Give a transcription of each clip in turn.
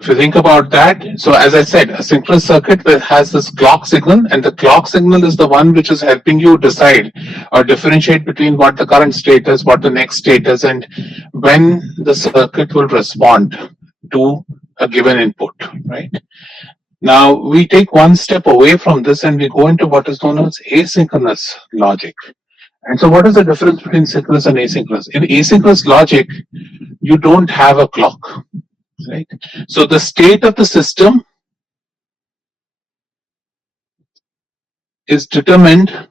If you think about that, so as I said, a synchronous circuit that has this clock signal, and the clock signal is the one which is helping you decide or differentiate between what the current state is, what the next state is, and when the circuit will respond to a given input, right? Now we take one step away from this and we go into what is known as asynchronous logic. And so what is the difference between synchronous and asynchronous? In asynchronous logic, you don't have a clock, right? So the state of the system is determined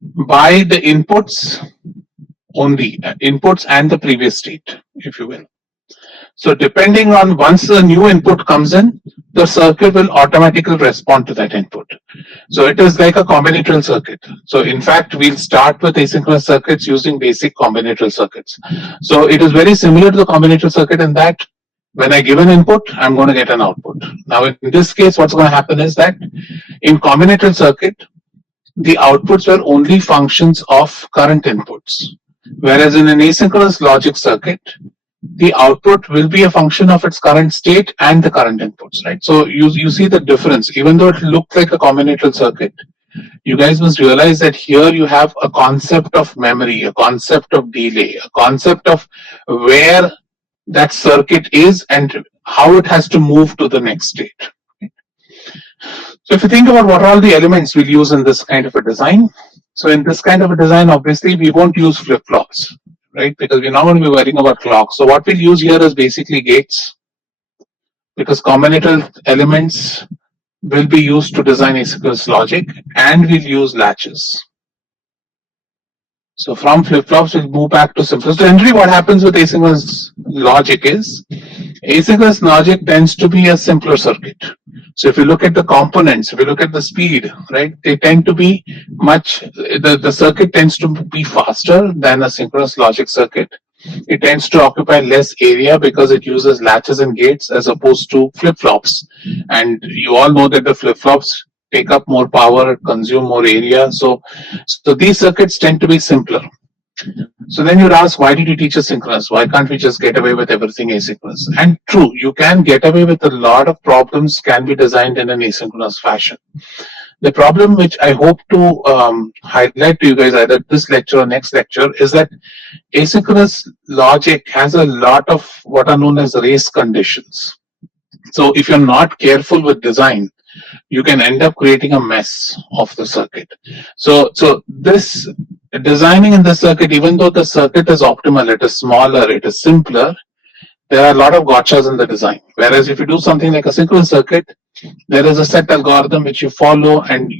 by the inputs only, inputs and the previous state, if you will. So depending on once the new input comes in, the circuit will automatically respond to that input. So it is like a combinatorial circuit. So in fact, we'll start with asynchronous circuits using basic combinatorial circuits. So it is very similar to the combinatorial circuit in that when I give an input, I'm going to get an output. Now in this case, what's going to happen is that in combinatorial circuit, the outputs were only functions of current inputs. Whereas in an asynchronous logic circuit, the output will be a function of its current state and the current inputs, right? So you see the difference. Even though it looked like a combinatorial circuit, you guys must realize that here you have a concept of memory, a concept of delay, a concept of where that circuit is and how it has to move to the next state. So if you think about what are all the elements we'll use in this kind of a design, so in this kind of a design, obviously we won't use flip-flops, right? Because we're not going to be worrying about clocks. So what we'll use here is basically gates, because combinatorial elements will be used to design asynchronous logic, and we'll use latches. So from flip-flops, we'll move back to simple. So generally what happens with asynchronous logic is, asynchronous logic tends to be a simpler circuit. So if you look at the components, if you look at the speed, right, they tend to be much, the circuit tends to be faster than a synchronous logic circuit. It tends to occupy less area because it uses latches and gates as opposed to flip-flops. And you all know that the flip-flops take up more power, consume more area. So these circuits tend to be simpler. So then you'd ask, why did you teach us synchronous? Why can't we just get away with everything asynchronous? And true, you can get away with a lot of problems can be designed in an asynchronous fashion. The problem which I hope to highlight to you guys either this lecture or next lecture is that asynchronous logic has a lot of what are known as race conditions. So if you're not careful with design, you can end up creating a mess of the circuit. So this designing in the circuit, even though the circuit is optimal, it is smaller, it is simpler, there are a lot of gotchas in the design. Whereas if you do something like a synchronous circuit, there is a set algorithm which you follow and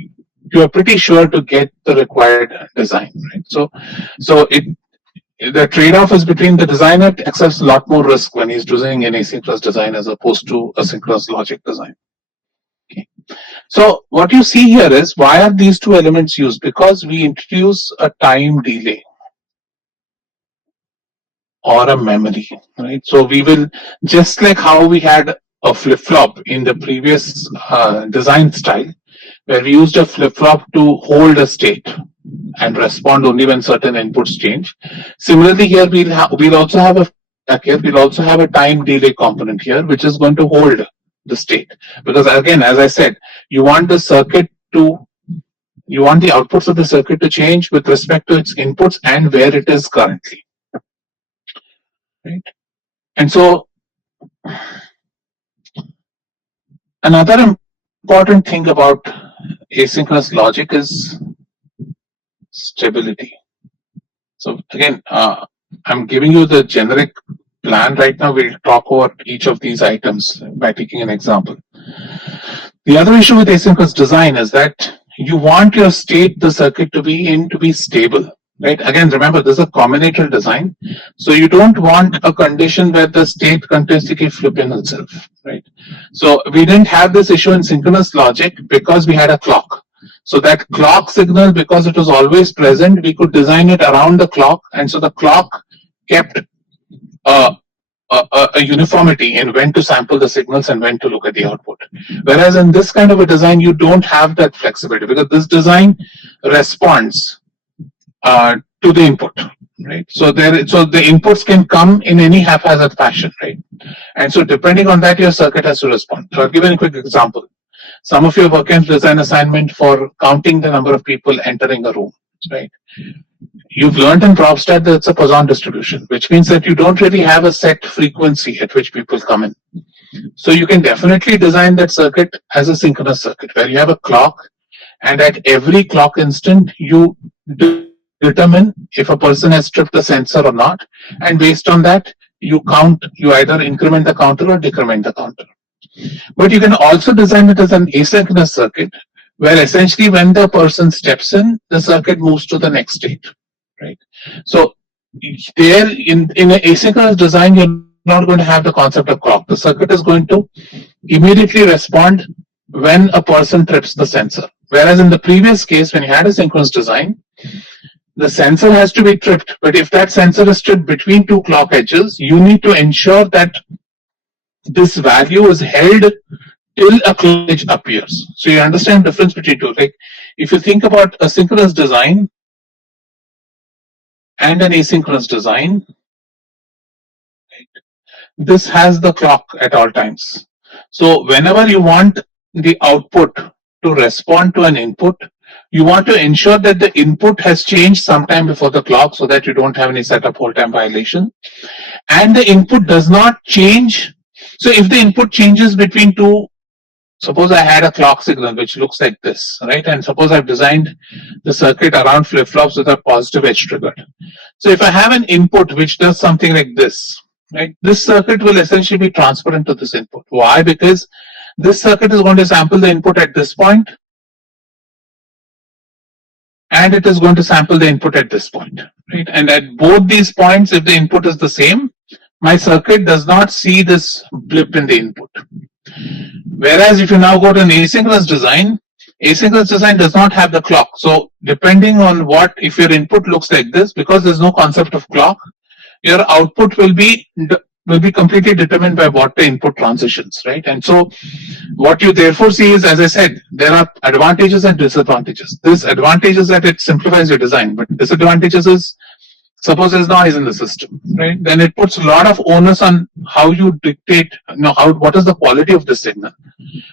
you are pretty sure to get the required design, right? So the trade-off is between the designer accepts a lot more risk when he's doing an asynchronous design as opposed to a synchronous logic design. Okay. So what you see here is, why are these two elements used? Because we introduce a time delay or a memory, right? So we will, just like how we had a flip-flop in the previous design style, where we used a flip-flop to hold a state and respond only when certain inputs change. Similarly, here we'll also have a time delay component here, which is going to hold the state. Because again, as I said, you want the outputs of the circuit to change with respect to its inputs and where it is currently. Right? And so another important thing about asynchronous logic is stability. So again, I'm giving you the generic plan right now. We'll talk about each of these items by taking an example. The other issue with asynchronous design is that you want your state, the circuit to be stable. Right? Again, remember, this is a combinatorial design. So you don't want a condition where the state continuously keeps flipping itself. Right? So we didn't have this issue in synchronous logic because we had a clock. So that clock signal, because it was always present, we could design it around the clock. And so the clock kept a uniformity in when to sample the signals and when to look at the output. Whereas in this kind of a design, you don't have that flexibility because this design responds to the input, right? So the inputs can come in any haphazard fashion, right? And so depending on that, your circuit has to respond. So I'll give you a quick example. Some of you are working on design assignment for counting the number of people entering a room, right? You've learned in PropStat that it's a Poisson distribution, which means that you don't really have a set frequency at which people come in. So you can definitely design that circuit as a synchronous circuit where you have a clock, and at every clock instant you determine if a person has tripped the sensor or not, and based on that you either increment the counter or decrement the counter. But you can also design it as an asynchronous circuit where essentially when the person steps in, the circuit moves to the next state, right? So there in an asynchronous design, you're not going to have the concept of clock. The circuit is going to immediately respond when a person trips the sensor. Whereas in the previous case, when you had a synchronous design, the sensor has to be tripped. But if that sensor is tripped between two clock edges, you need to ensure that this value is held till a clock edge appears. So you understand the difference between two. Like if you think about a synchronous design and an asynchronous design, this has the clock at all times. So whenever you want the output to respond to an input, you want to ensure that the input has changed sometime before the clock so that you don't have any setup hold time violation. And the input does not change. So if the input changes between two, suppose I had a clock signal which looks like this, right? And suppose I've designed the circuit around flip-flops with a positive edge triggered. So if I have an input which does something like this, right? This circuit will essentially be transparent to this input. Why? Because this circuit is going to sample the input at this point, and it is going to sample the input at this point, right? And at both these points, if the input is the same, my circuit does not see this blip in the input. Whereas if you now go to an asynchronous design does not have the clock. So depending on what, if your input looks like this, because there's no concept of clock, your output will be completely determined by what the input transitions, right? And so what you therefore see is, as I said, there are advantages and disadvantages. This advantage is that it simplifies your design, but disadvantages is, suppose there's noise in the system, right? Then it puts a lot of onus on how you dictate, what is the quality of the signal,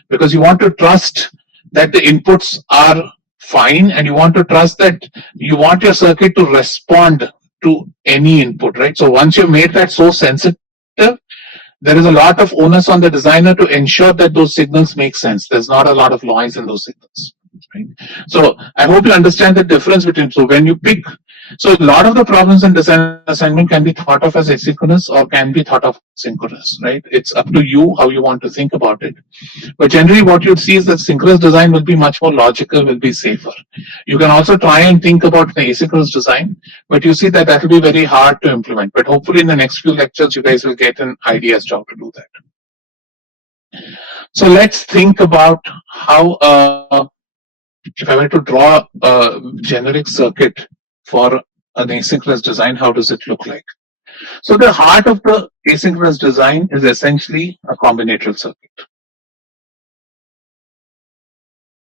because you want to trust that the inputs are fine, and you want to trust that you want your circuit to respond to any input, right? So once you've made that so sensitive, there is a lot of onus on the designer to ensure that those signals make sense. There's not a lot of noise in those signals, right? So I hope you understand the difference between, so when you pick, so a lot of the problems in design assignment can be thought of as asynchronous or can be thought of synchronous, right? It's up to you how you want to think about it. But generally what you'd see is that synchronous design will be much more logical, will be safer. You can also try and think about an asynchronous design, but you see that that will be very hard to implement. But hopefully in the next few lectures, you guys will get an idea as to how to do that. So let's think about how, if I were to draw a generic circuit for an asynchronous design, how does it look like? So the heart of the asynchronous design is essentially a combinatorial circuit.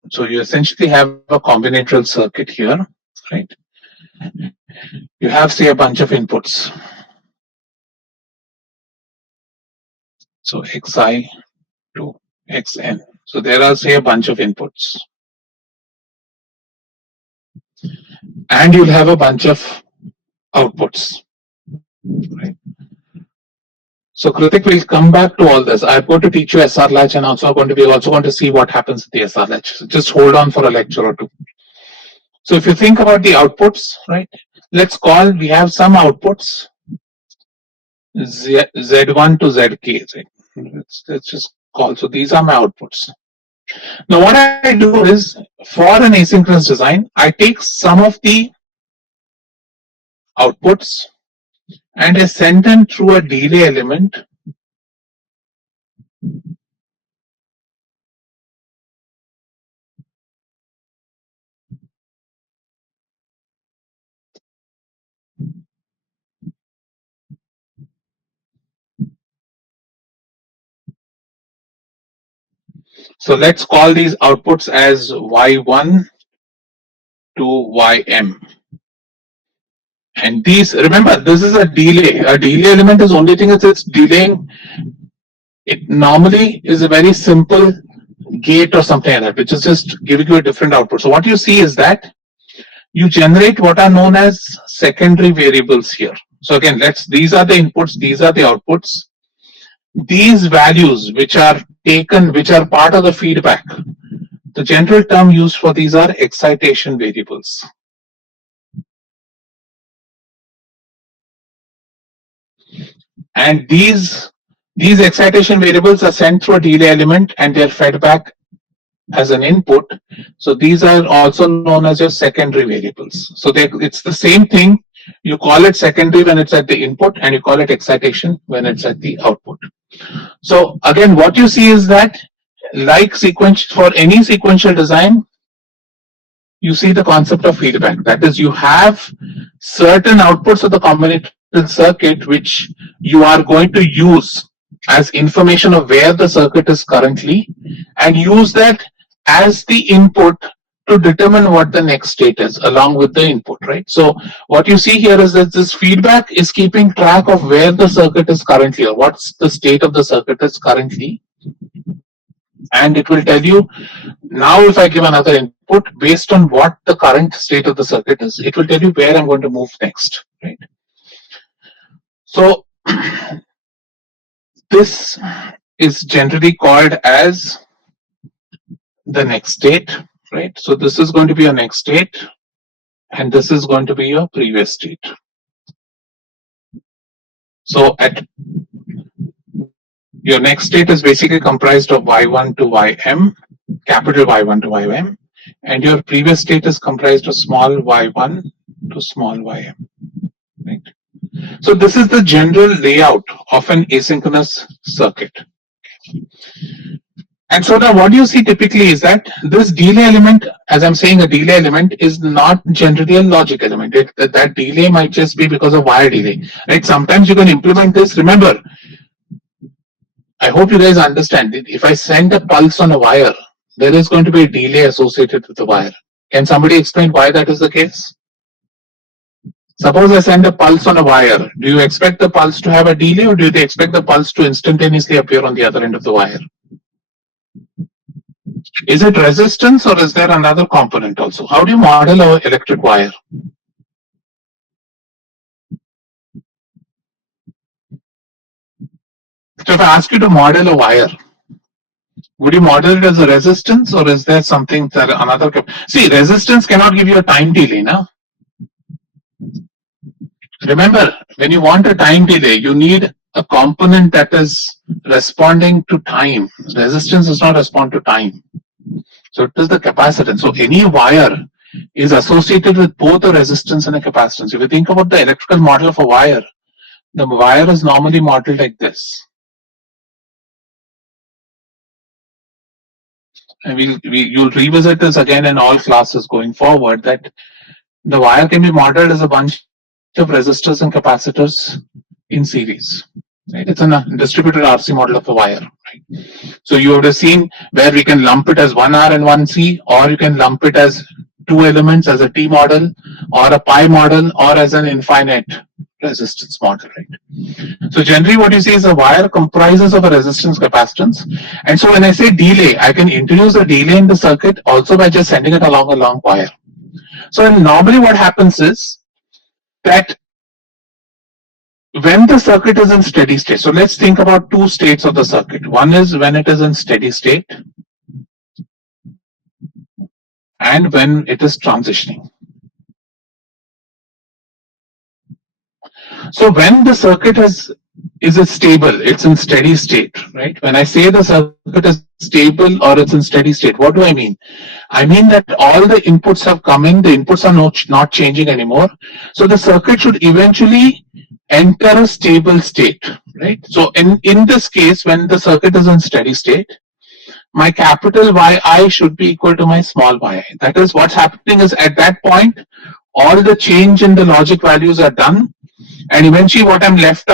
So you essentially have a combinatorial circuit here, right? You have, say, a bunch of inputs. So xi to xn. So there are, say, a bunch of inputs. And you'll have a bunch of outputs, right? So Kritik will come back to all this. I'm going to teach you SR latch, and we're also going to see what happens with the SR latch. So just hold on for a lecture or two. So if you think about the outputs, right? We have some outputs, Z1 to Zk, right? Let's just call. So these are my outputs. Now what I do is, for an asynchronous design, I take some of the outputs and I send them through a delay element So let's call these outputs as Y1 to Ym. And these, remember, this is a delay. A delay element is only thing is it's delaying. It normally is a very simple gate or something like that, which is just giving you a different output. So what you see is that you generate what are known as secondary variables here. So again, these are the inputs, these are the outputs. These values which are taken, which are part of the feedback, the general term used for these are excitation variables. And these excitation variables are sent through a delay element and they're fed back as an input. So these are also known as your secondary variables. So it's the same thing. You call it secondary when it's at the input and you call it excitation when it's at the output. So again, what you see is that like for any sequential design, you see the concept of feedback. That is, you have certain outputs of the combinatorial circuit which you are going to use as information of where the circuit is currently and use that as the input to determine what the next state is along with the input, right? So what you see here is that this feedback is keeping track of where the circuit is currently or what's the state of the circuit is currently, and it will tell you now if I give another input based on what the current state of the circuit is, it will tell you where I'm going to move next, right? So this is generally called as the next state, right? So this is going to be your next state and this is going to be your previous state. So at your next state is basically comprised of y1 to ym, capital Y1 to ym, and your previous state is comprised of small y1 to small ym, right? So this is the general layout of an asynchronous circuit. And so now what you see typically is that this delay element, as I'm saying, a delay element is not generally a logic element. That delay might just be because of wire delay, right? Sometimes you can implement this. Remember, I hope you guys understand it. If I send a pulse on a wire, there is going to be a delay associated with the wire. Can somebody explain why that is the case? Suppose I send a pulse on a wire. Do you expect the pulse to have a delay or do you expect the pulse to instantaneously appear on the other end of the wire? Is it resistance or is there another component also? How do you model an electric wire? So if I ask you to model a wire, would you model it as a resistance or is there something that another? See, resistance cannot give you a time delay, no? Remember, when you want a time delay, you need a component that is responding to time. Resistance does not respond to time. So it is the capacitance. So any wire is associated with both a resistance and a capacitance. If you think about the electrical model of a wire, the wire is normally modeled like this. And you'll revisit this again in all classes going forward, that the wire can be modeled as a bunch of resistors and capacitors in series. Right? It's a distributed RC model of a wire. Right? So you would have seen where we can lump it as 1R and 1C, or you can lump it as two elements as a T model, or a pi model, or as an infinite resistance model. Right? So generally what you see is a wire comprises of a resistance capacitance. And so when I say delay, I can introduce a delay in the circuit also by just sending it along a long wire. So normally what happens is that when the circuit is in steady state, so let's think about two states of the circuit. One is when it is in steady state and when it is transitioning. So when the circuit is stable, it's in steady state, right? When I say the circuit is stable or it's in steady state, what do I mean? I mean that all the inputs have come in, the inputs are not changing anymore. So the circuit should eventually enter a stable state, right? So in this case, when the circuit is in steady state, my capital Yi should be equal to my small yi. That is, what's happening is at that point, all the change in the logic values are done. And eventually what I'm left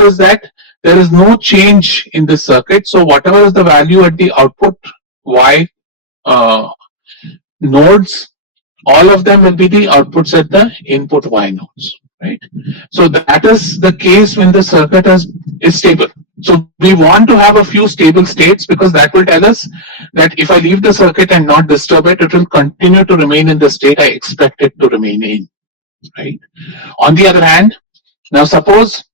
is that there is no change in the circuit. So whatever is the value at the output Y nodes, all of them will be the outputs at the input Y nodes, right? So that is the case when the circuit is stable. So we want to have a few stable states because that will tell us that if I leave the circuit and not disturb it, it will continue to remain in the state I expect it to remain in, right? On the other hand, now suppose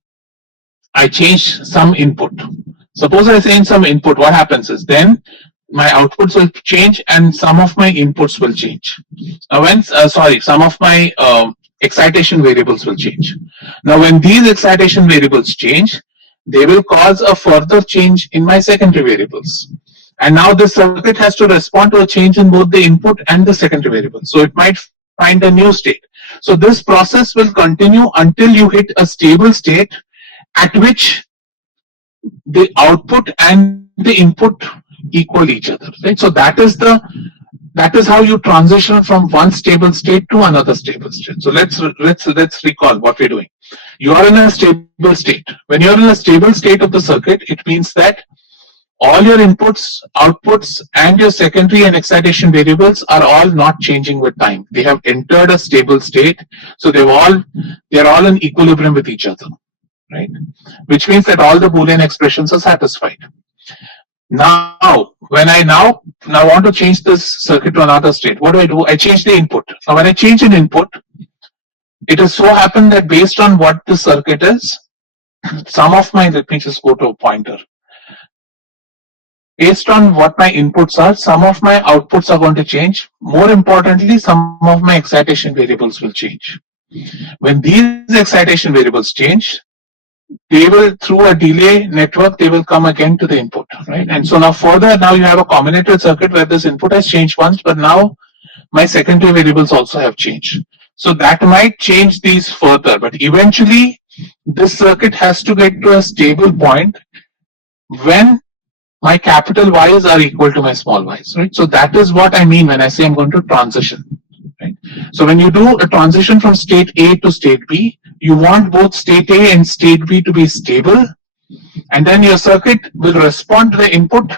I change some input. Suppose I change some input, what happens is then my outputs will change and some of my inputs will change. Now when, some of my excitation variables will change. Now when these excitation variables change, they will cause a further change in my secondary variables. And now the circuit has to respond to a change in both the input and the secondary variable. So it might find a new state. So this process will continue until you hit a stable state at which the output and the input equal each other, right? So that is how you transition from one stable state to another stable state. So let's recall what we're doing. You are in a stable state. When you're in a stable state of the circuit, it means that all your inputs, outputs, and your secondary and excitation variables are all not changing with time. They have entered a stable state, so they're all in equilibrium with each other, right? Which means that all the Boolean expressions are satisfied. Now, when I now want to change this circuit to another state, what do? I change the input. Now, when I change an input, it has so happened that based on what the circuit is, let me just go to a pointer. Based on what my inputs are, some of my outputs are going to change. More importantly, some of my excitation variables will change. When these excitation variables change, they will, through a delay network, they will come again to the input, right? And so now you have a combinatorial circuit where this input has changed once, but now my secondary variables also have changed. So that might change these further, but eventually this circuit has to get to a stable point when my capital Y's are equal to my small y's, right? So that is what I mean when I say I'm going to transition, right? So when you do a transition from state A to state B, you want both state A and state B to be stable, and then your circuit will respond to the input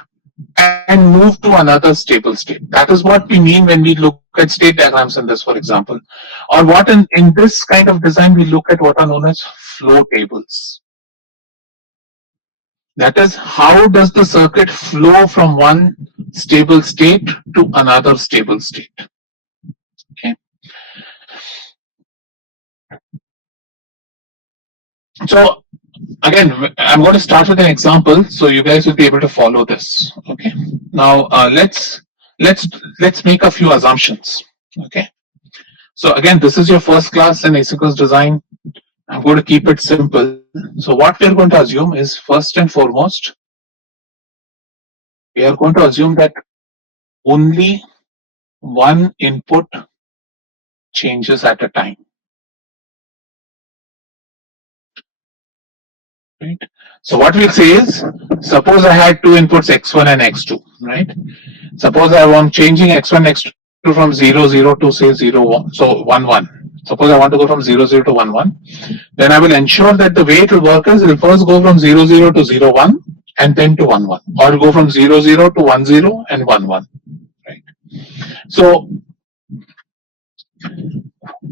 and move to another stable state. That is what we mean when we look at state diagrams in this, for example. Or what in this kind of design, we look at what are known as flow tables. That is, how does the circuit flow from one stable state to another stable state? Okay. So again, I'm going to start with an example so you guys will be able to follow this. Okay. Now let's make a few assumptions. Okay. So again, this is your first class in asynchronous design. I'm going to keep it simple. So what we are going to assume is, first and foremost, we are going to assume that only one input changes at a time. Right? So what we'll say is, suppose I had two inputs x1 and x2, right? Suppose I want changing x1, x2 from 0, 0 to say 0, 1, so 1, 1. Suppose I want to go from 0, 0 to 1, 1. Then I will ensure that the way it will work is, it will first go from 0, 0 to 0, 1 and then to 1, 1. Or go from 0, 0 to 1, 0 and 1, 1. Right? So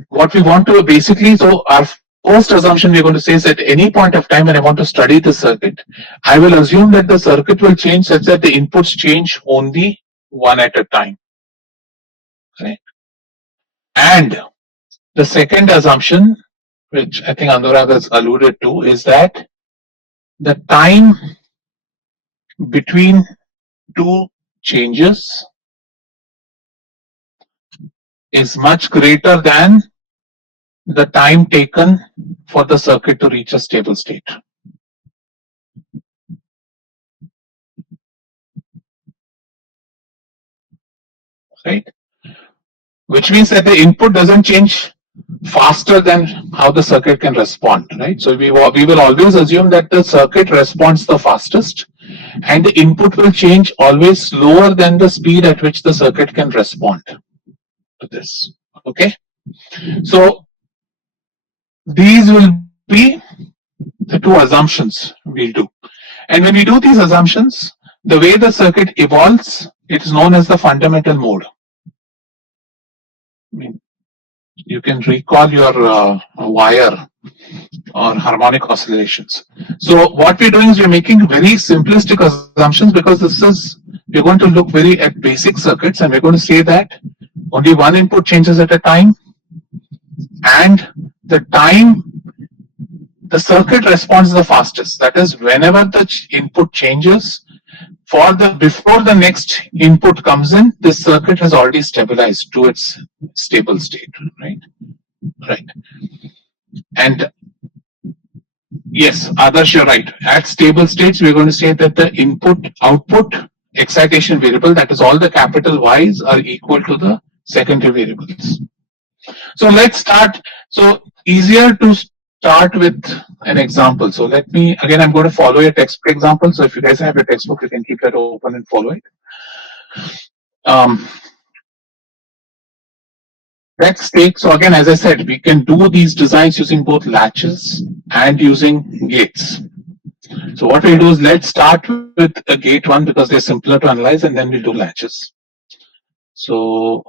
what we want to basically, so our first assumption we're going to say is, at any point of time when I want to study the circuit, I will assume that the circuit will change such that the inputs change only one at a time. Correct? And the second assumption, which I think Anurag has alluded to, is that the time between two changes is much greater than the time taken for the circuit to reach a stable state. Right? Which means that the input doesn't change faster than how the circuit can respond, right? So we will always assume that the circuit responds the fastest, and the input will change always slower than the speed at which the circuit can respond to this. Okay, so these will be the two assumptions we'll do, and when we do these assumptions, the way the circuit evolves, it is known as the fundamental mode. I mean, you can recall your wire or harmonic oscillations. So what we're doing is we're making very simplistic assumptions because we're going to look very at basic circuits, and we're going to say that only one input changes at a time, and the time the circuit responds the fastest. That is, whenever the input changes, for the before the next input comes in, this circuit has already stabilized to its stable state, right? Right. And yes, Adarsh, you're right. At stable states, we're going to say that the input output excitation variable, that is all the capital Y's, are equal to the secondary variables. So let's start. So easier to start with an example. So let me, again, I'm going to follow a textbook example. So if you guys have a textbook, you can keep that open and follow it. Um, let's take, so again, as I said, we can do these designs using both latches and using gates. So what we'll do is let's start with a gate one because they're simpler to analyze, and then we'll do latches. So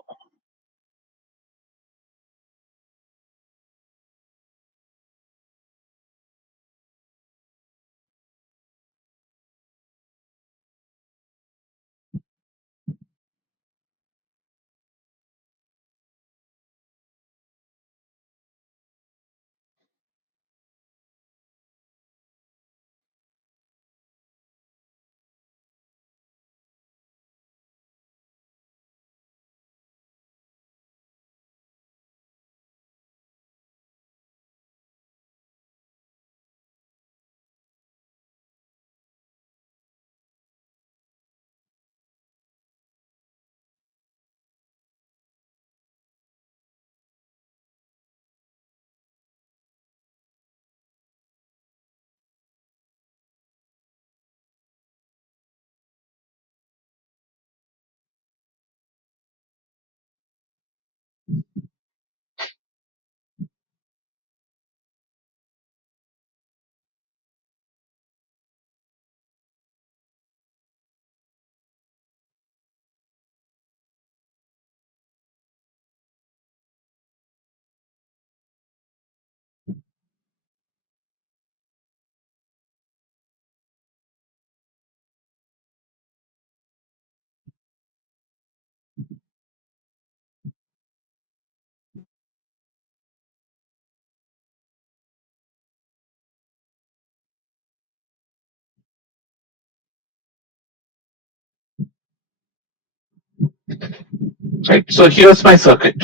right. So here's my circuit.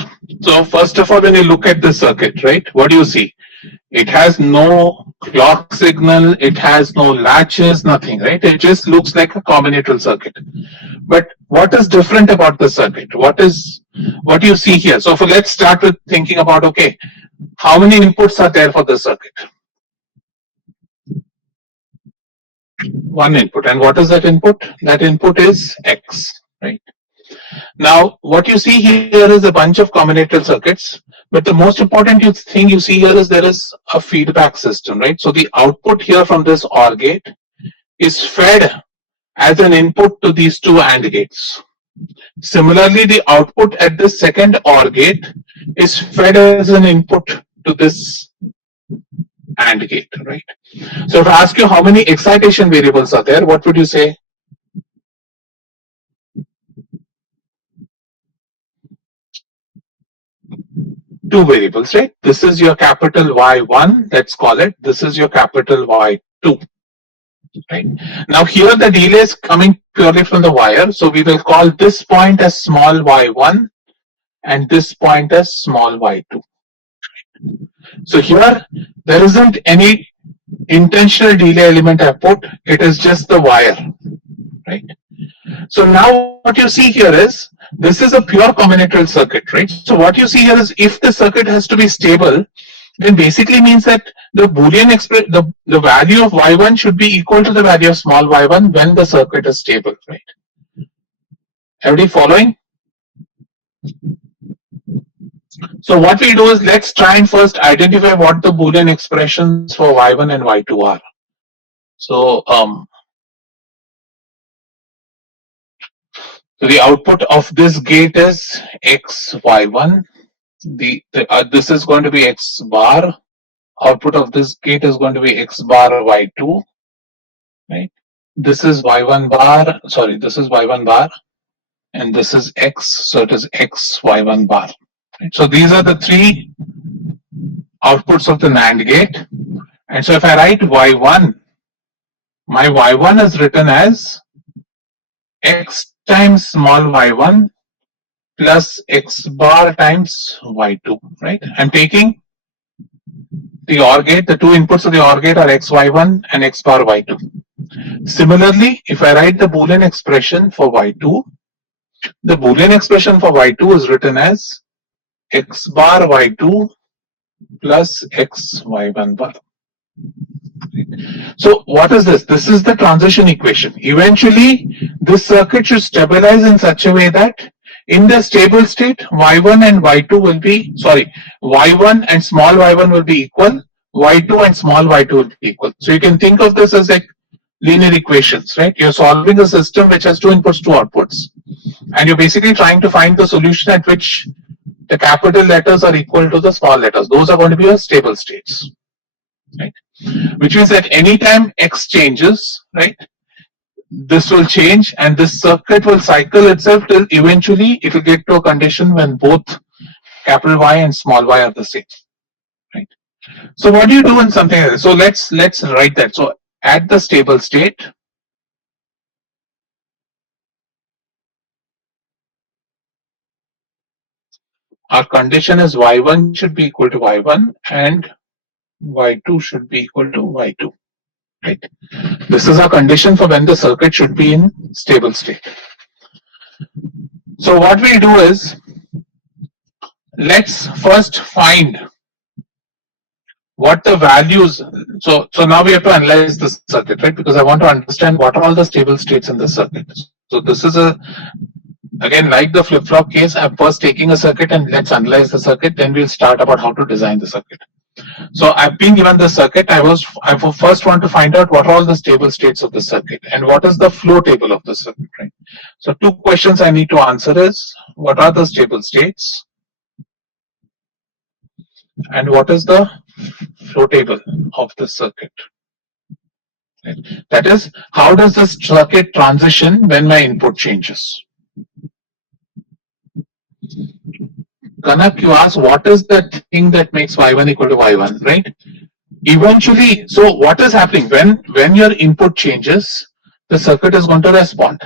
So first of all, when you look at the circuit, right, what do you see? It has no clock signal, it has no latches, nothing, right? It just looks like a combinatorial circuit. But what is different about the circuit? What do you see here? So let's start with thinking about, okay, how many inputs are there for the circuit? One input. And what is that input? That input is X, right? Now, what you see here is a bunch of combinatorial circuits, but the most important thing you see here is there is a feedback system, right? So the output here from this OR gate is fed as an input to these two AND gates. Similarly, the output at this second OR gate is fed as an input to this AND gate, right? So if I ask you how many excitation variables are there, what would you say? Two variables, right? This is your capital Y1, let's call it. This is your capital Y2, right? Now here the delay is coming purely from the wire, so we will call this point as small y1 and this point as small y2. So here there isn't any intentional delay element I put, it is just the wire, right? So now what you see here is this is a pure combinatorial circuit, right? So what you see here is if the circuit has to be stable, then basically means that the Boolean the value of y1 should be equal to the value of small y1 when the circuit is stable, right? Everybody following? So what we do is let's try and first identify what the Boolean expressions for y1 and y2 are. So, so the output of this gate is x y1 This is going to be X bar. Output of this gate is going to be X bar Y2, right? This is Y1 bar, sorry, this is Y1 bar, and this is X, so it is X Y1 bar. Right? So these are the three outputs of the NAND gate. And so if I write Y1, my Y1 is written as X times small y1 plus X bar times Y2, right? I'm taking the OR gate, the two inputs of the OR gate are XY1 and X bar Y2. Similarly, if I write the Boolean expression for Y2, the Boolean expression for Y2 is written as X bar Y2 plus X Y1 bar. So what is this? This is the transition equation. Eventually, this circuit should stabilize in such a way that in the stable state, Y1 and Y2 will be, sorry, Y1 and small y1 will be equal, Y2 and small y2 will be equal. So you can think of this as like linear equations, right? You're solving a system which has two inputs, two outputs. And you're basically trying to find the solution at which the capital letters are equal to the small letters. Those are going to be your stable states, right? Which means that anytime X changes, right, this will change and this circuit will cycle itself till eventually it will get to a condition when both capital Y and small y are the same, right? So what do you do in something like this? So let's write that. So at the stable state, our condition is Y1 should be equal to Y1 and Y2 should be equal to Y2, right? This is our condition for when the circuit should be in stable state. So what we'll do is, let's first find what the values, so now we have to analyze the circuit, right? Because I want to understand what are all the stable states in the circuit. So this is again, like the flip-flop case, I'm first taking a circuit and let's analyze the circuit, then we'll start about how to design the circuit. So I've been given the circuit, I first want to find out what are all the stable states of the circuit and what is the flow table of the circuit, right? So two questions I need to answer is, what are the stable states? And what is the flow table of the circuit? Right? That is, how does the circuit transition when my input changes? Kanak, you ask, what is the thing that makes y1 equal to y1, right? Eventually, so what is happening when your input changes, the circuit is going to respond.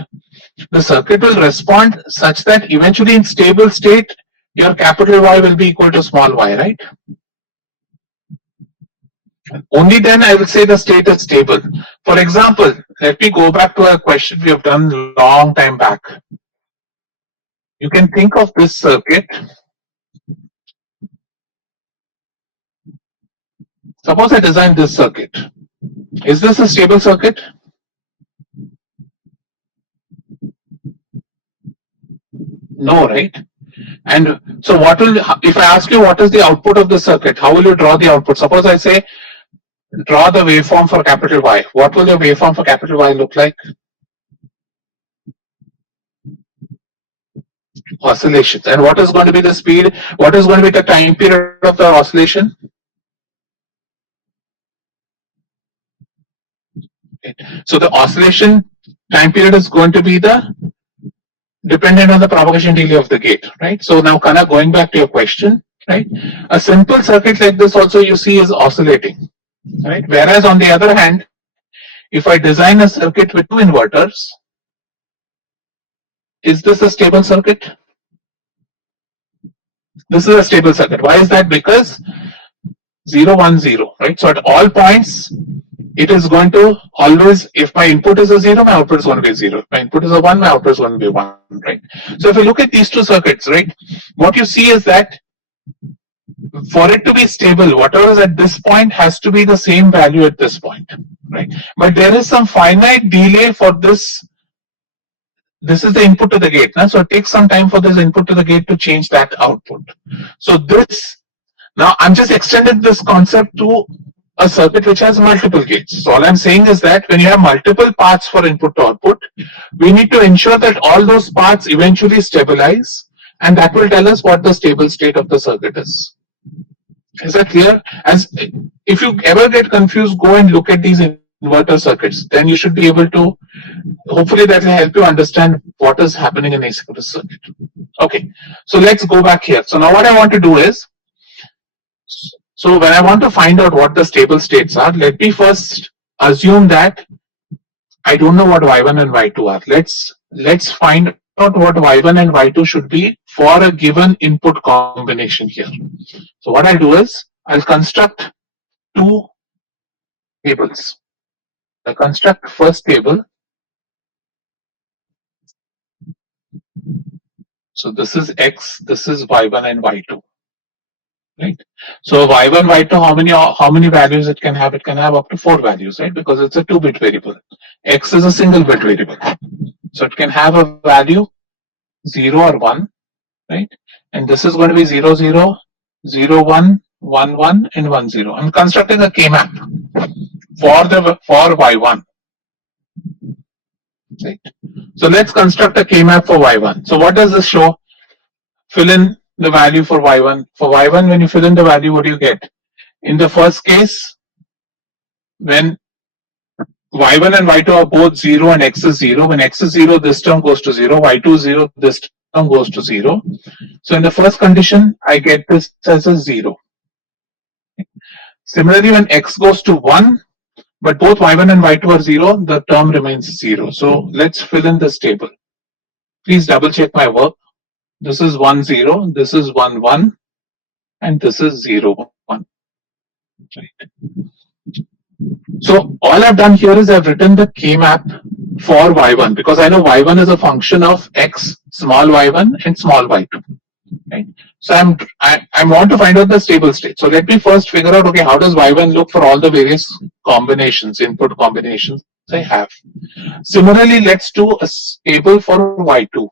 The circuit will respond such that eventually in stable state, your capital Y will be equal to small y, right? Only then I will say the state is stable. For example, let me go back to a question we have done long time back. You can think of this circuit. Suppose I design this circuit. Is this a stable circuit? No, right? And so what will, if I ask you what is the output of the circuit, how will you draw the output? Suppose I say, draw the waveform for capital Y. What will your waveform for capital Y look like? Oscillations. And what is going to be the speed? What is going to be the time period of the oscillation? So the oscillation time period is going to be dependent on the propagation delay of the gate, right? So now, Kana, going back to your question, right? A simple circuit like this also you see is oscillating, right? Whereas on the other hand, if I design a circuit with two inverters, is this a stable circuit? This is a stable circuit. Why is that? Because 0, 1, 0, right? So at all points, it is going to always, if my input is a 0, my output is going to be a 0. If my input is a 1, my output is going to be 1, right? So if you look at these two circuits, right, what you see is that for it to be stable, whatever is at this point has to be the same value at this point, right? But there is some finite delay for this. This is the input to the gate, so it takes some time for this input to the gate to change that output. So this, now I'm just extended this concept to a circuit which has multiple gates. So all I'm saying is that when you have multiple paths for input to output, we need to ensure that all those paths eventually stabilize and that will tell us what the stable state of the circuit is. Is that clear? As if you ever get confused, go and look at these inverter circuits. Then you should be able to, hopefully that will help you understand what is happening in asynchronous circuit. Okay, so let's go back here. So now what I want to do is, so when I want to find out what the stable states are, let me first assume that I don't know what y1 and y2 are. Let's find out what y1 and y2 should be for a given input combination here. So what I'll do is I'll construct two tables. I construct first table. So this is x, this is y1 and y2. Right. So y1, y2, how many values it can have? It can have up to 4 values, right? Because it's a 2-bit variable. X is a single bit variable. So it can have a value 0 or 1, right? And this is going to be 0, 0, 0, 1, 1, 1, and 1, 0. I'm constructing a K-map for y1. Right. So let's construct a K-map for y1. So what does this show? Fill in the value for y1. For y1, when you fill in the value, what do you get? In the first case, when y1 and y2 are both 0 and x is 0, when x is 0, this term goes to 0, y2 is 0, this term goes to 0. So in the first condition, I get this as a 0. Similarly, when x goes to 1, but both y1 and y2 are 0, the term remains 0. So let's fill in this table. Please double check my work. This is 1, 0, this is 1, 1, and this is 0, 1. Right. So all I've done here is I've written the K-map for y1 because I know y1 is a function of x, small y1 and small y2. Right? So I want to find out the stable state. So let me first figure out, okay, how does y1 look for all the various combinations, input combinations I have. Similarly, let's do a table for y2.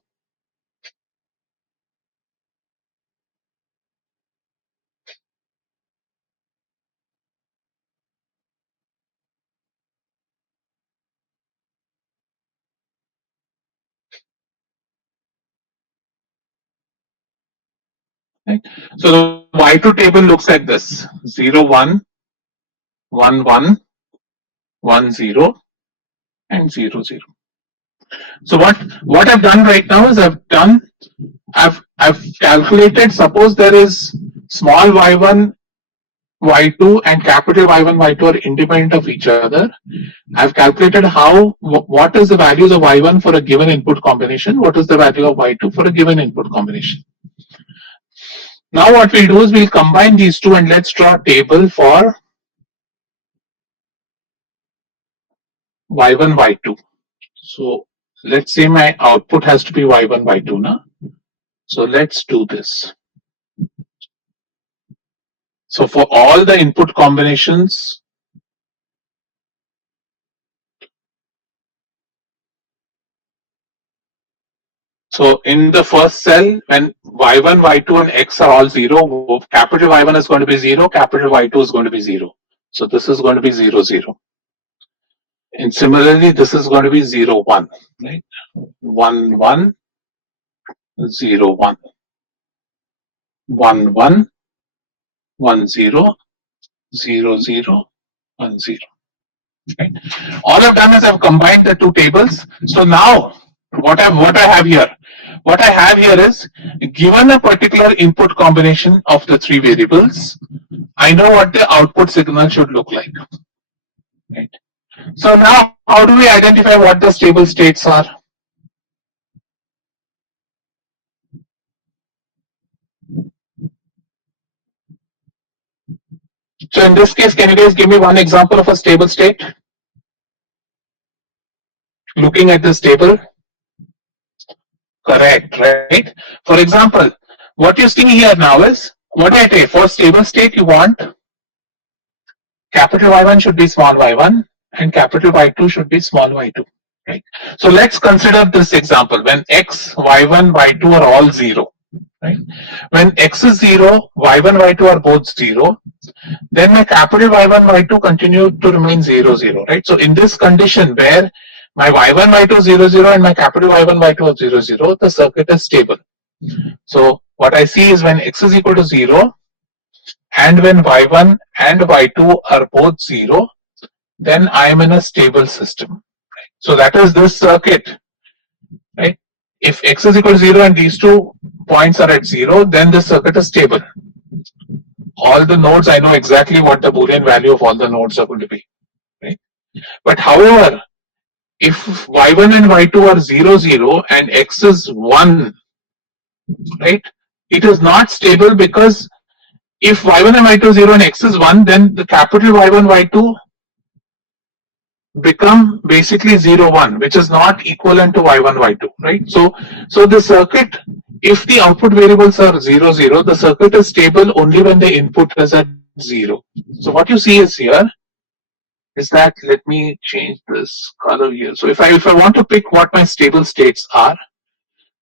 Right? So the y2 table looks like this: 0, 1, 1, 1, 1, 0, and 0, 0. So what I've done right now is I've calculated. Suppose there is small y1, y2, and capital y1, y2 are independent of each other. I've calculated what is the values of y1 for a given input combination. What is the value of y2 for a given input combination. Now what we'll do is we'll combine these two and let's draw a table for y1, y2. So let's say my output has to be y1, y2 now. So let's do this. So for all the input combinations, so in the first cell, when y1, y2 and x are all 0, capital Y1 is going to be 0, capital Y2 is going to be 0. So this is going to be 0, 0. And similarly, this is going to be 0, 1, right? 1, 1, 0, 1. 1, 1, 1, 0, 0, 0, 1, 0. Right? All I've done is I've combined the two tables. So now what I have here is, given a particular input combination of the three variables, I know what the output signal should look like. Right? So now how do we identify what the stable states are? So in this case, can you guys give me one example of a stable state? Looking at this table. Correct, right? For example, what you're seeing here now is, what I take for stable state, you want capital Y1 should be small y1 and capital Y2 should be small y2. Right? So let's consider this example when x, y1, y2 are all 0. Right? When x is 0, y1, y2 are both 0, then my capital y1, y2 continue to remain 0, 0. Right? So in this condition where my y1, y2 is 0, 0 and my capital Y1, Y2 is 0, 0, the circuit is stable. So what I see is when x is equal to 0 and when y1 and y2 are both 0, then I am in a stable system. So that is this circuit, right? If x is equal to 0 and these 2 points are at 0, then this circuit is stable. All the nodes, I know exactly what the Boolean value of all the nodes are going to be, right? But however, if y1 and y2 are 0, 0 and x is 1, right? It is not stable because if y1 and y2 are 0 and x is 1, then the capital Y1, Y2 become basically 0, 1, which is not equivalent to y1, y2, right? So the circuit, if the output variables are 0, 0, the circuit is stable only when the input is at 0. So what you see is here is that, let me change this color here. So if I want to pick what my stable states are,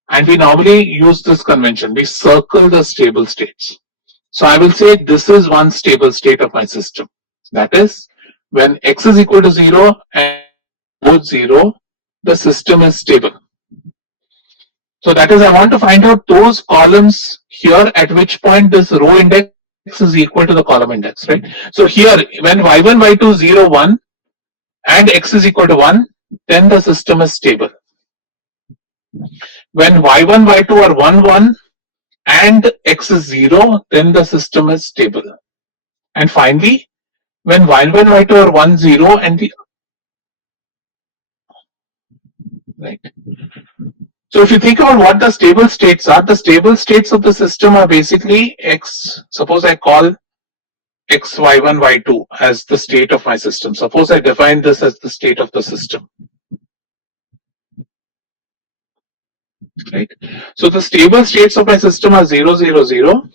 and we normally use this convention, we circle the stable states. So I will say this is one stable state of my system. That is, when x is equal to 0 and both 0, the system is stable. So that is, I want to find out those columns here at which point this row index is equal to the column index, right? So here, when y1, y2, 0, 1 and x is equal to 1, then the system is stable. When y1, y2 are 1, 1 and x is 0, then the system is stable. And finally, when y1, y2 are 1, 0 and the right. So if you think about what the stable states are, the stable states of the system are basically x. Suppose I call x, y1, y2 as the state of my system. Suppose I define this as the state of the system. Right. So the stable states of my system are 0, 0, 0,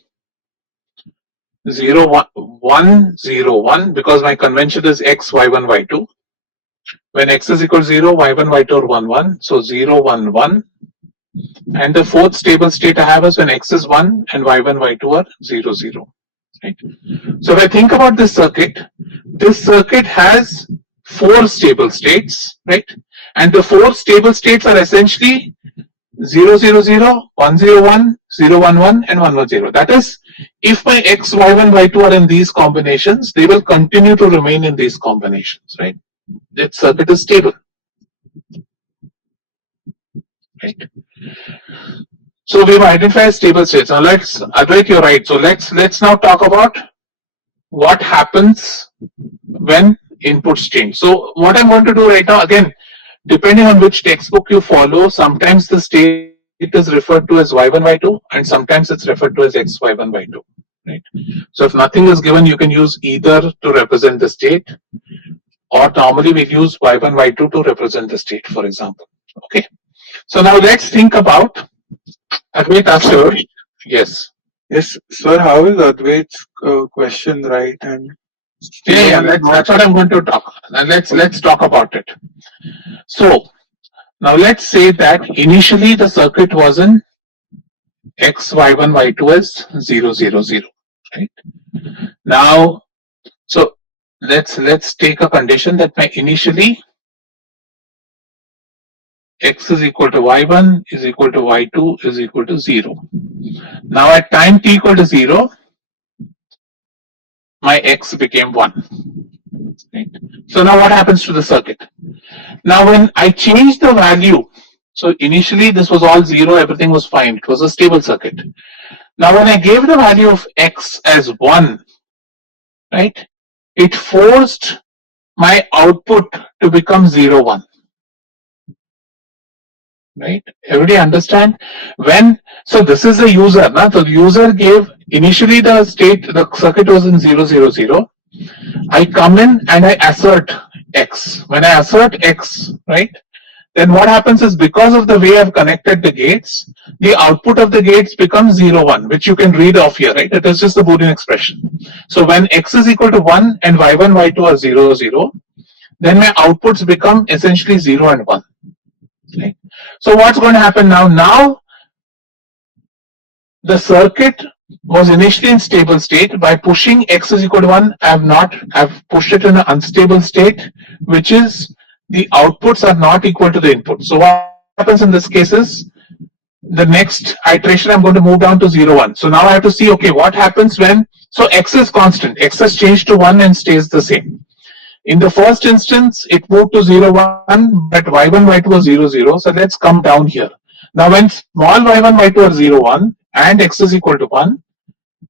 0, 1, 1, 0, 1, because my convention is x, y1, y2. When x is equal to 0, y1, y2 are 1, 1. So 0, 1, 1. And the fourth stable state I have is when x is 1 and y1, y2 are 0, 0. Right? So if I think about this circuit has 4 stable states, right? And the 4 stable states are essentially 0, 0, 0, 1, 0, 1, 0, 1, 1, and 1, 1, 0. That is, if my x, y1, y2 are in these combinations, they will continue to remain in these combinations, right? That circuit is stable. Right? So we've identified stable states. Now let's, Advait, you're right. So let's now talk about what happens when inputs change. So what I'm going to do right now, again, depending on which textbook you follow, sometimes the state is referred to as y1, y2, and sometimes it's referred to as x, y1, y2. Right? So if nothing is given, you can use either to represent the state, or normally we use y1, y2 to represent the state, for example. Okay. So now let's think about Advait answer. Yes. Yes, sir. How is Advait's question right? And Yeah, that's what I'm going to talk. And let's talk about it. So now let's say that initially the circuit was in x, y1, y2 as 0, 0, 0. Right? Now, so let's take a condition that my initially x is equal to y1 is equal to y2 is equal to 0. Now at time t equal to 0, my x became 1. Right? So now what happens to the circuit? Now when I change the value, so initially this was all 0, everything was fine, it was a stable circuit. Now when I gave the value of x as 1, right, it forced my output to become 0, 1. Right? Everybody understand? So this is the user. Now the user gave, initially the circuit was in 0, 0, 0. I come in and I assert x. When I assert x, right, then what happens is, because of the way I've connected the gates, the output of the gates becomes 0, 1, which you can read off here, right? It is just the Boolean expression. So when x is equal to 1 and y1, y2 are 0, 0, then my outputs become essentially 0 and 1. Right? So what's going to happen now? Now the circuit was initially in stable state. By pushing x is equal to 1, I've pushed it in an unstable state, which is the outputs are not equal to the input. So what happens in this case is the next iteration I'm going to move down to 0, 1. So now I have to see, okay, what happens when, so x is constant, x has changed to 1 and stays the same. In the first instance, it moved to 0, 1, but y1, y2 was 0, 0. So let's come down here. Now when small y1, y2 are 0, 1 and x is equal to 1,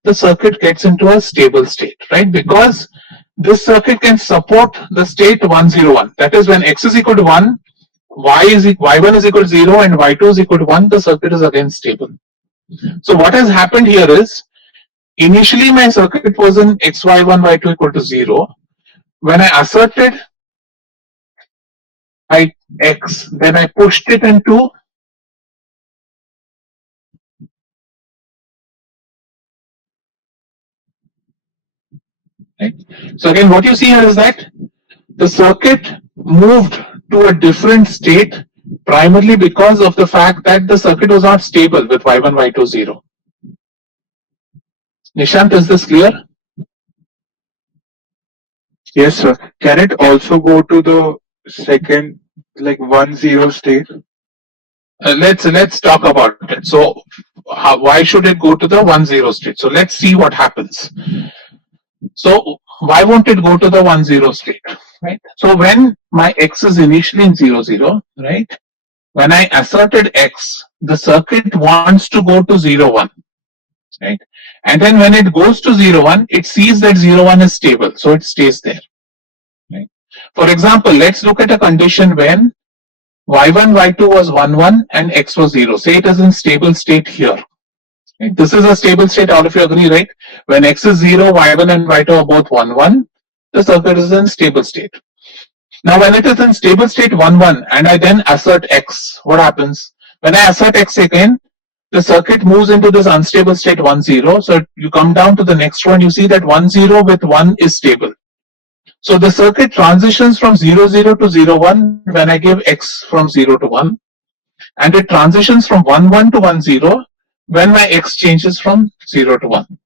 the circuit gets into a stable state, right? Because this circuit can support the state 1, 0, 1. That is, when x is equal to 1, y1 is equal to 0 and y2 is equal to 1, the circuit is again stable. So what has happened here is, initially my circuit was in x, y1, y2 equal to 0. When I asserted I x, then I pushed it into, right? So again, what you see here is that the circuit moved to a different state primarily because of the fact that the circuit was not stable with y1, y2, 0. Nishant, is this clear? Yes, sir. Can it also go to the second, like 1-0 state? Let's talk about it. So why should it go to the 1, 0 state? So let's see what happens. So why won't it go to the 1, 0 state? Right. So when my x is initially in 0, 0, right? When I asserted x, the circuit wants to go to 0, 1, right? And then when it goes to 0, 1, it sees that 0, 1 is stable, so it stays there. Right? For example, let's look at a condition when y1, y2 was 1, 1 and x was 0. Say it is in stable state here. Right? This is a stable state, all of you agree, right? When x is 0, y1 and y2 are both 1, 1, the circuit is in stable state. Now, when it is in stable state 1, 1 and I then assert x, what happens? When I assert x again, the circuit moves into this unstable state 1, 0. So you come down to the next one, you see that 1, 0 with 1 is stable. So the circuit transitions from 0, 0 to 0, 1 when I give x from 0 to 1. And it transitions from 1, 1 to 1, 0 when my x changes from 0 to 1.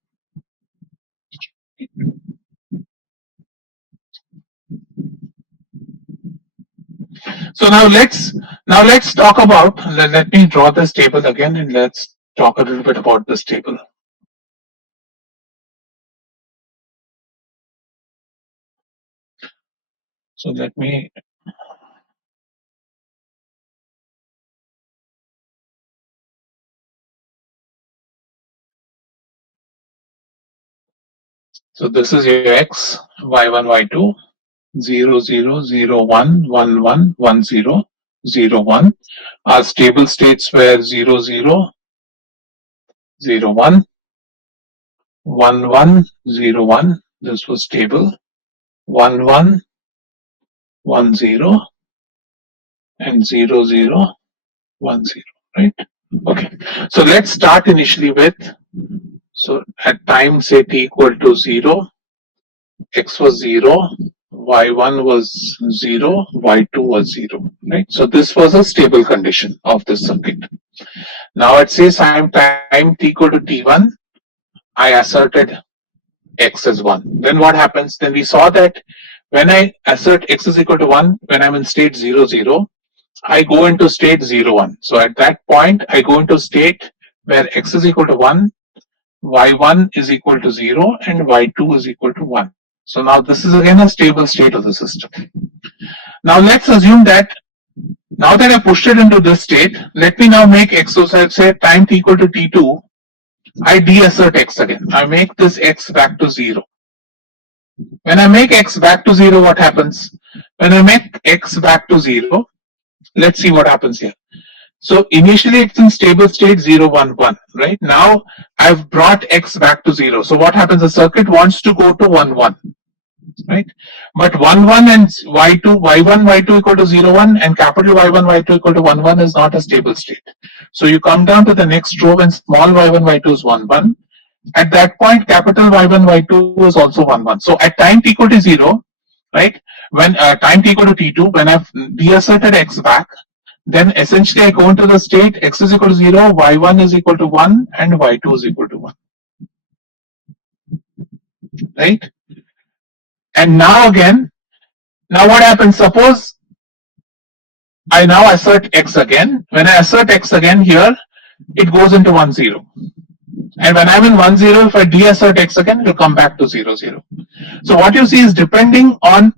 So now let's talk about, let me draw this table again and let's talk a little bit about this table. So let me, so this is your x, y1, y2, 0, 0, 0, 1, 1, 1, 1, 0, 0, 1. Our stable states were 0, 0, 0, 1, 1, 1, 0, 1. This was stable. 1, 1, 1, 0, and 0, 0, 1, 0, right? Okay. So let's start initially with, so at time say t equal to 0, x was 0, y1 was 0, y2 was 0, right? So this was a stable condition of this circuit. Now at say time t equal to t1, I asserted x as 1. Then what happens? Then we saw that when I assert x is equal to 1, when I'm in state 0, 0, I go into state 0, 1. So at that point, I go into state where x is equal to 1, y1 is equal to 0, and y2 is equal to 1. So now this is again a stable state of the system. Now let's assume that now that I pushed it into this state, let me now make x, so say time t equal to t2, I deassert x again. I make this x back to 0. When I make x back to 0, what happens? When I make x back to 0, let's see what happens here. So initially it's in stable state 0, 1, 1, right? Now I've brought x back to 0. So what happens? The circuit wants to go to 1, 1, right? But 1, 1 and y2, y1, y2 equal to 0, 1 and capital Y1, y2 equal to 1, 1 is not a stable state. So you come down to the next row when small y1, y2 is 1, 1. At that point, capital Y1, Y2 is also 1, 1. So at time t equal to 0, right? When time t equal to t2, when I've deasserted x back, then essentially I go into the state x is equal to 0, y1 is equal to 1, and y2 is equal to 1. Right? And now again, now what happens? Suppose I now assert x again. When I assert x again here, it goes into 1 0. And when I'm in 1 0, if I deassert x again, it will come back to 0 0. So what you see is depending on,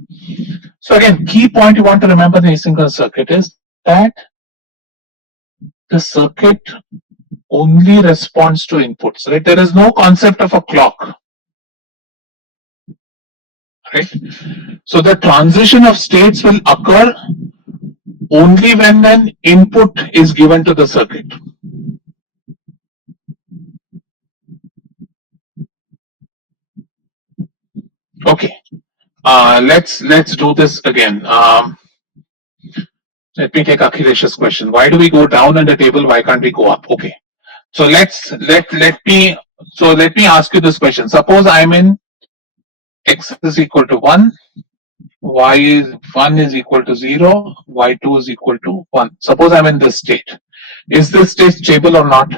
so again, key point you want to remember in the asynchronous circuit is that the circuit only responds to inputs, right? There is no concept of a clock, right? So the transition of states will occur only when an input is given to the circuit. Okay, let's do this again. Let me take Akhilesh's question. Why do we go down in the table? Why can't we go up? Okay. So let me ask you this question. Suppose I'm in x is equal to 1, y is 1 is equal to 0, y2 is equal to 1. Suppose I'm in this state. Is this state stable or not?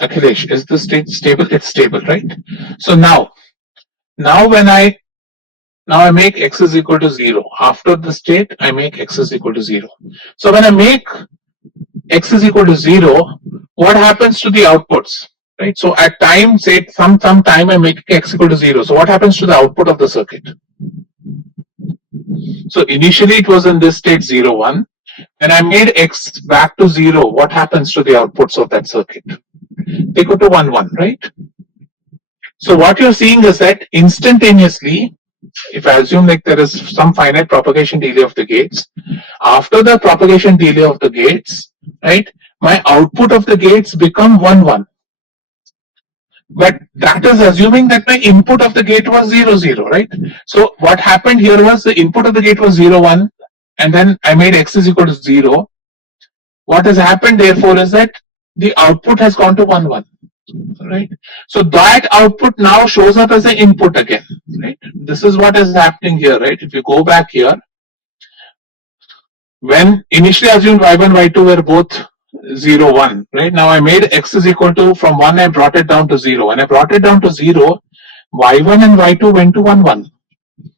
Akhilesh, is this state stable? It's stable, right? So now when I make x is equal to 0. After the state, I make x is equal to 0. So when I make x is equal to 0, what happens to the outputs? Right? So at time, say some time I make x equal to 0. So what happens to the output of the circuit? So initially it was in this state 0, 1. When I made x back to 0, what happens to the outputs of that circuit? They go to 1, 1, right? So what you're seeing is that instantaneously, if I assume like there is some finite propagation delay of the gates, after the propagation delay of the gates, right, my output of the gates become 1, 1. But that is assuming that my input of the gate was 0, 0, right? So what happened here was the input of the gate was 0, 1, and then I made x is equal to 0. What has happened therefore is that the output has gone to 1, 1. Right? So that output now shows up as an input again. Right? This is what is happening here, right? If you go back here, when initially assumed y1, y2 were both 0, 1, right? Now I made x is equal to, from 1 I brought it down to 0. When I brought it down to 0, y1 and y2 went to 1, 1.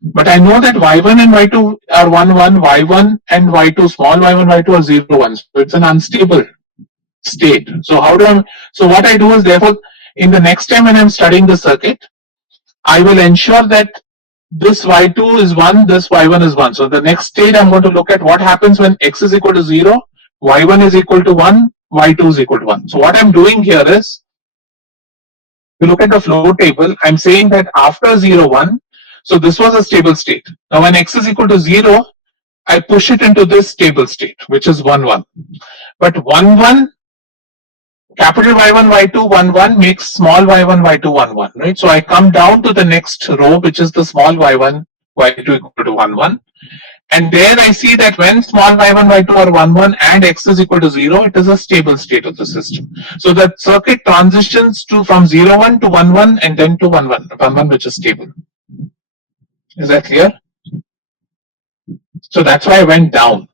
But I know that y1 and y2 are 1, 1, y1 and y2, small y1, y2 are 0, 1. So it's an unstable state. So what I do is therefore, in the next time when I'm studying the circuit, I will ensure that this y2 is 1, this y1 is 1. So the next state I'm going to look at what happens when x is equal to 0, y1 is equal to 1, y2 is equal to 1. So what I'm doing here is, you look at the flow table, I'm saying that after 0, 1, so this was a stable state. Now when x is equal to 0, I push it into this stable state, which is 1, 1. But 1, 1, capital Y1, Y2, 1, 1 makes small y1, y2, 1, 1, right? So I come down to the next row, which is the small y1, y2 equal to 1, 1. And there I see that when small y1, y2 are 1, 1 and x is equal to 0, it is a stable state of the system. So the circuit transitions from 0, 1 to 1, 1 and then to 1, 1, 1, 1, which is stable. Is that clear? So that's why I went down.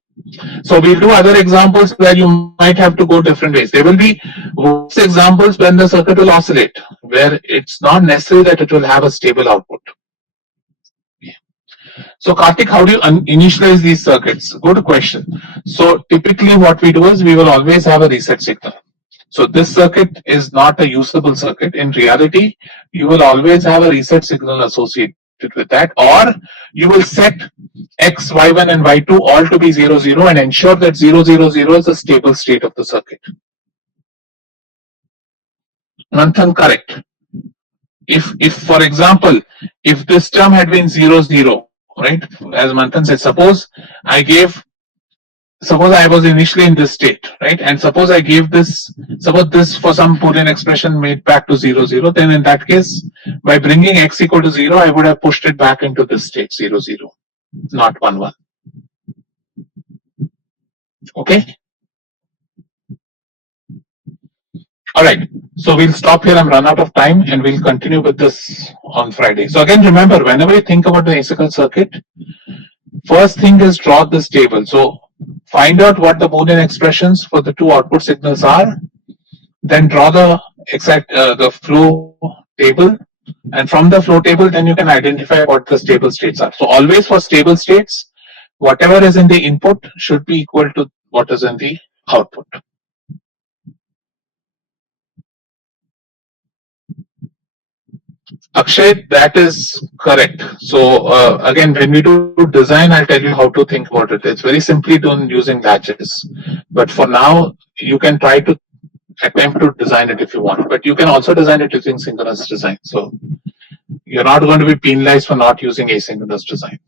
So we'll do other examples where you might have to go different ways. There will be examples when the circuit will oscillate, where it's not necessary that it will have a stable output. So Karthik, how do you initialize these circuits? Good question. So typically what we do is we will always have a reset signal. So this circuit is not a usable circuit. In reality, you will always have a reset signal associated with that, or you will set x, y1 and y2 all to be 0, 0 and ensure that 0, 0, 0 is a stable state of the circuit. Manthan, correct. If for example, if this term had been 0, 0, right, as Manthan said, suppose I was initially in this state, right, and suppose I gave this, suppose this for some Boolean expression made back to 0, 0, then in that case, by bringing x equal to 0, I would have pushed it back into this state 0, 0, not 1, 1. Okay. All right. So we'll stop here. I'm run out of time, and we'll continue with this on Friday. So again, remember, whenever you think about the asynchronous circuit, first thing is draw this table. So find out what the Boolean expressions for the two output signals are, then draw the flow table, and from the flow table, then you can identify what the stable states are. So always for stable states, whatever is in the input should be equal to what is in the output. Akshay, that is correct. So again, when we do design, I'll tell you how to think about it. It's very simply done using latches. But for now, you can try to attempt to design it if you want. But you can also design it using synchronous design. So you're not going to be penalized for not using asynchronous design.